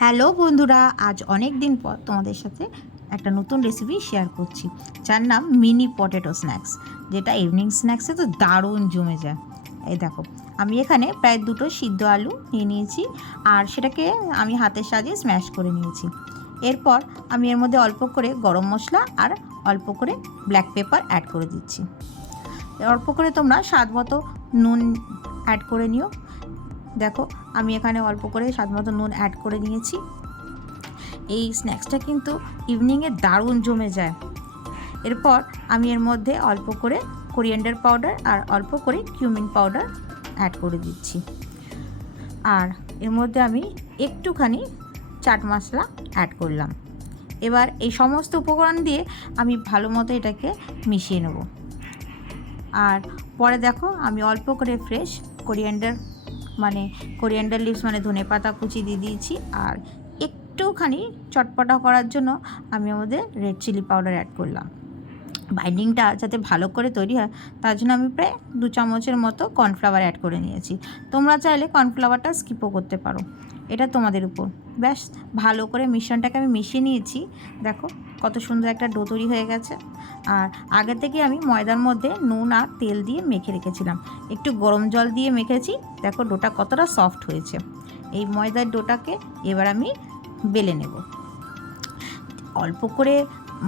Hello বন্ধুরা, আজ অনেক দিন পর তোমাদের সাথে একটা নতুন রেসিপি শেয়ার করছি, যার নাম মিনি পটেটো স্ন্যাক্স, যেটা ইভিনিং স্ন্যাক্সে তো দারুণ জমে যায়। এই দেখো, আমি এখানে প্রায় 2টো সিদ্ধ আলু নিয়ে নিয়েছি, আর সেটাকে আমি হাতের সাহায্যে স্ম্যাশ করে নিয়েছি। এরপর আমি এর মধ্যে অল্প করে গরম মশলা আর অল্প করে ব্ল্যাক পেপার অ্যাড করে দিচ্ছি। অল্প করে তোমরা স্বাদ মতো নুন অ্যাড করে নিও। দেখো, আমি এখানে অল্প করে স্বাদ মতো নুন অ্যাড করে নিয়েছি। এই স্ন্যাক্সটা কিন্তু ইভিনিংয়ে দারুণ জমে যায়। এরপর আমি এর মধ্যে অল্প করে কোরিয়ান্ডার পাউডার আর অল্প করে কিউমিন পাউডার অ্যাড করে দিচ্ছি, আর এর মধ্যে আমি একটুখানি চাট মশলা অ্যাড করলাম। এবার এই সমস্ত উপকরণ দিয়ে আমি ভালো মতো এটাকে মিশিয়ে নেব। আর পরে দেখো, আমি অল্প করে ফ্রেশ কোরিয়ান্ডার লিভস মানে ধনেপাতা কুচি দিয়ে দিয়েছি, আর একটুখানি চটপটা করার জন্য আমি আমাদের রেড চিলি পাউডার অ্যাড করলাম। বাইন্ডিংটা যাতে ভালো করে তৈরি হয়, তার জন্য আমি প্রায় 2 চামচের মতো কর্নফ্লাওয়ার অ্যাড করে নিয়েছি। তোমরা চাইলে কর্নফ্লাওয়ারটা স্কিপও করতে পারো, এটা তোমাদের উপর। ব্যাস, ভালো করে মিশ্রণটাকে আমি মিশিয়ে নিয়েছি। দেখো কত সুন্দর একটা ডো তৈরি হয়ে গেছে। আর আগে থেকে আমি ময়দার মধ্যে নুন আর তেল দিয়ে মেখে রেখেছিলাম, একটু গরম জল দিয়ে মেখেছি। দেখো ডোটা কতটা সফট হয়েছে। এই ময়দার ডোটাকে এবার আমি বেলে নেব। অল্প করে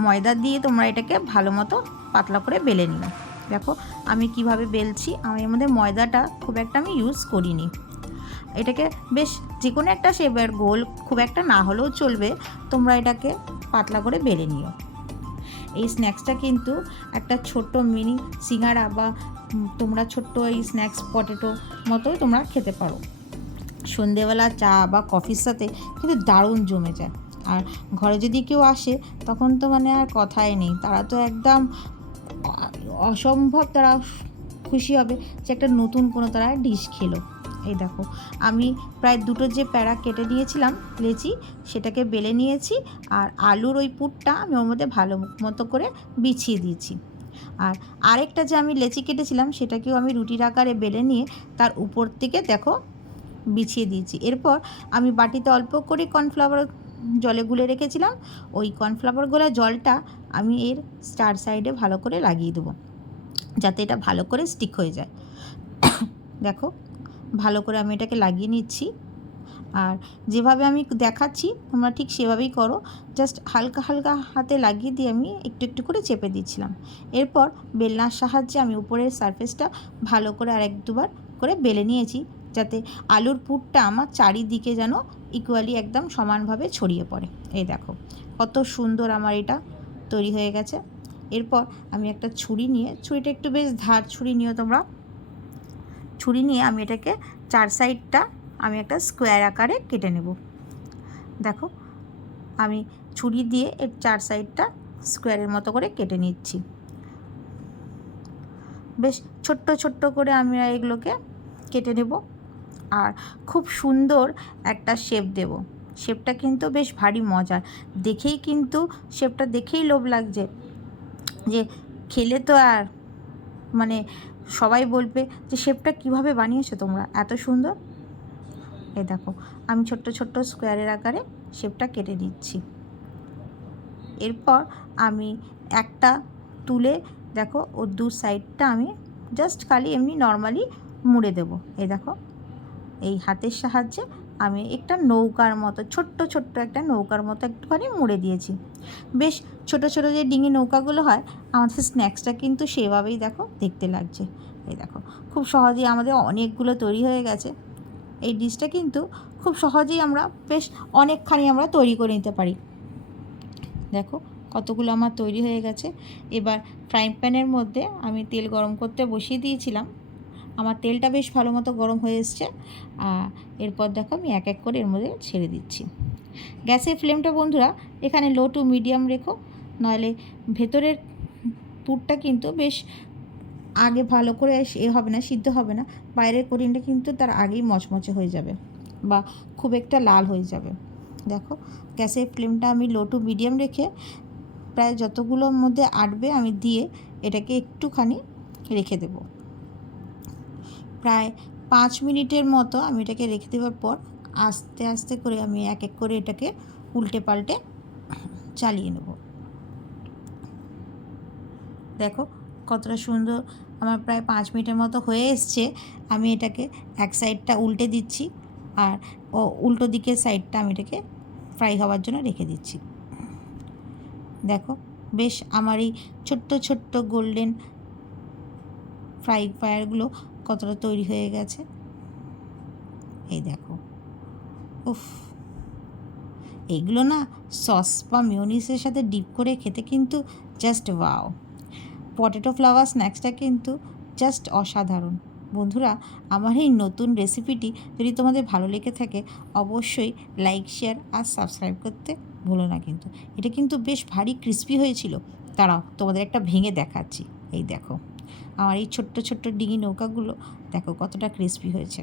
ময়দা দিয়ে তোমরা এটাকে ভালো মতো পাতলা করে বেলে নিও। দেখো আমি কিভাবে বেলছি, আমি এর মধ্যে ময়দাটা খুব একটা আমি ইউজ করিনি। এটাকে বেশ যে কোনো একটা শেপের, গোল খুব একটা না হলেও চলবে, তোমরা এটাকে পাতলা করে বেলে নিও। এই স্ন্যাক্সটা কিন্তু একটা ছোট্ট মিনি সিঙ্গাড়া বা তোমরা ছোট্ট এই স্ন্যাক্স পটেটো মতোই তোমরা খেতে পারো। সন্ধেবেলা চা বা কফির সাথে কিন্তু দারুণ জমে যায়। আর ঘরে যদি কেউ আসে, তখন তো মানে আর কথাই নেই, তারা তো একদম অসম্ভব তারা খুশি হবে যে একটা নতুন কোনো তারা ডিশ খেলো। এই দেখো, আমি প্রায় 2টো যে প্যারা কেটে নিয়েছিলাম লেচি, সেটাকে বেলে নিয়েছি, আর আলুর ওই পুরটা আমি ওর মধ্যে ভালো মতো করে বিছিয়ে দিয়েছি। আর আরেকটা যে আমি লেচি কেটেছিলাম, সেটাকেও আমি রুটির আকারে বেলে নিয়ে তার উপর থেকে দেখো বিছিয়ে দিয়েছি। এরপর আমি বাটিতে অল্প করে কর্নফ্লাওয়ার জলে গুলে রেখেছিলাম, ওই কর্নফ্লাওয়ার গোলা জলটা আমি এর স্টার সাইডে ভালো করে লাগিয়ে দেবো, যাতে এটা ভালো করে স্টিক হয়ে যায়। দেখো ভালো করে আমি এটাকে লাগিয়ে নিচ্ছি, আর যেভাবে আমি দেখাচ্ছি তোমরা ঠিক সেভাবেই করো। জাস্ট হালকা হালকা হাতে লাগিয়ে দিয়ে আমি একটু একটু করে চেপে দিচ্ছিলাম। এরপর বেলনার সাহায্যে আমি উপরের সারফেসটা ভালো করে আর 1-2বার করে বেলে নিয়েছি, যাতে আলুর পুরটা আমার চারিদিকে যেন ইকুয়ালি একদম সমানভাবে ছড়িয়ে পড়ে। এই দেখো কত সুন্দর আমার এটা তৈরি হয়ে গেছে। এরপর আমি একটা ছুরি নিয়ে, ছুরিটা একটু বেশ ধার ছুরি নিও তোমরা, ছুরি নিয়ে আমি এটাকে চার সাইডটা আমি একটা স্কোয়ার আকারে কেটে নেব। দেখো আমি ছুরি দিয়ে এর চার সাইডটা স্কোয়ারের মতো করে কেটে নিচ্ছি। বেশ ছোট্ট ছোট্ট করে আমি এগুলোকে কেটে নেব, আর খুব সুন্দর একটা শেপ দেব। শেপটা কিন্তু বেশ ভারী মজার, দেখেই কিন্তু শেপটা দেখেই লোভ লাগছে, যে খেলে তো আর মানে সবাই বলবে যে শেপটা কিভাবে বানিয়েছো তোমরা এত সুন্দর। এই দেখো আমি ছোট্ট ছোট্ট স্কোয়ারের আকারে শেপটা কেটে দিচ্ছি। এরপর আমি একটা তুলে দেখো ওর 2 সাইডটা আমি জাস্ট খালি এমনি নর্মালি মুড়ে দেবো। এই দেখো এই হাতের সাহায্যে আমি একটা নৌকার মতো, ছোট্ট ছোট্ট একটা নৌকার মতো একটুখানি মুড়ে দিয়েছি। বেশ ছোট ছোট যে ডিঙি নৌকাগুলো হয়, আমাদের স্ন্যাক্সটা কিন্তু সেভাবেই দেখো দেখতে লাগছে। এই দেখো খুব সহজেই আমাদের অনেকগুলো তৈরি হয়ে গেছে। এই ডিশটা কিন্তু খুব সহজেই আমরা বেশ অনেকখানি আমরা তৈরি করে নিতে পারি। দেখো কতগুলো আমার তৈরি হয়ে গেছে। এবার ফ্রাইং প্যানের মধ্যে আমি তেল গরম করতে বসিয়ে দিয়েছিলাম, আমার তেলটা বেশ ভালো মতো গরম হয়ে এসছে। এরপর দেখো আমি এক এক করে এর মধ্যে ছেড়ে দিচ্ছি। গ্যাসের ফ্লেমটা বন্ধুরা এখানে লো টু মিডিয়াম রেখো, নইলে ভেতরের পুরটা কিন্তু বেশ আগে ভালো করে হবে না, সিদ্ধ হবে না। বাইরের কোটিংটা কিন্তু তার আগেই মচমচে হয়ে যাবে বা খুব একটা লাল হয়ে যাবে। দেখো গ্যাসের ফ্লেমটা আমি লো টু মিডিয়াম রেখে প্রায় যতগুলোর মধ্যে আটবে আমি দিয়ে এটাকে একটুখানি রেখে দেব। প্রায় 5 মিনিটের মতো আমি এটাকে রেখে দেওয়ার পর আস্তে আস্তে করে আমি এক এক করে এটাকে উল্টে পাল্টে চালিয়ে নেব। দেখো কতটা সুন্দর আমার প্রায় 5 মিনিটের মতো হয়ে এসছে। আমি এটাকে এক সাইডটা উল্টে দিচ্ছি আর উল্টো দিকের সাইডটা আমি এটাকে ফ্রাই হওয়ার জন্য রেখে দিচ্ছি। দেখো বেশ আমার এই ছোট্ট ছোট্ট গোল্ডেন ফায়ারগুলো কতটা তৈরি হয়ে গেছে। এই দেখো, উফ, এইগুলো না সস বা মিওনিসের সাথে ডিপ করে খেতে কিন্তু জাস্ট ওয়াও। পটেটো ফ্লাওয়ার স্ন্যাক্সটা কিন্তু জাস্ট অসাধারণ। বন্ধুরা, আমার এই নতুন রেসিপিটি যদি তোমাদের ভালো লেগে থাকে অবশ্যই লাইক, শেয়ার আর সাবস্ক্রাইব করতে ভুলো না। কিন্তু এটা কিন্তু বেশ ভারী ক্রিস্পি হয়েছিল। দাঁড়াও তোমাদের একটা ভেঙে দেখাচ্ছি। এই দেখো আমার এই ছোট্ট ছোট্ট ডিঙি নৌকাগুলো দেখো কতটা ক্রিস্পি হয়েছে।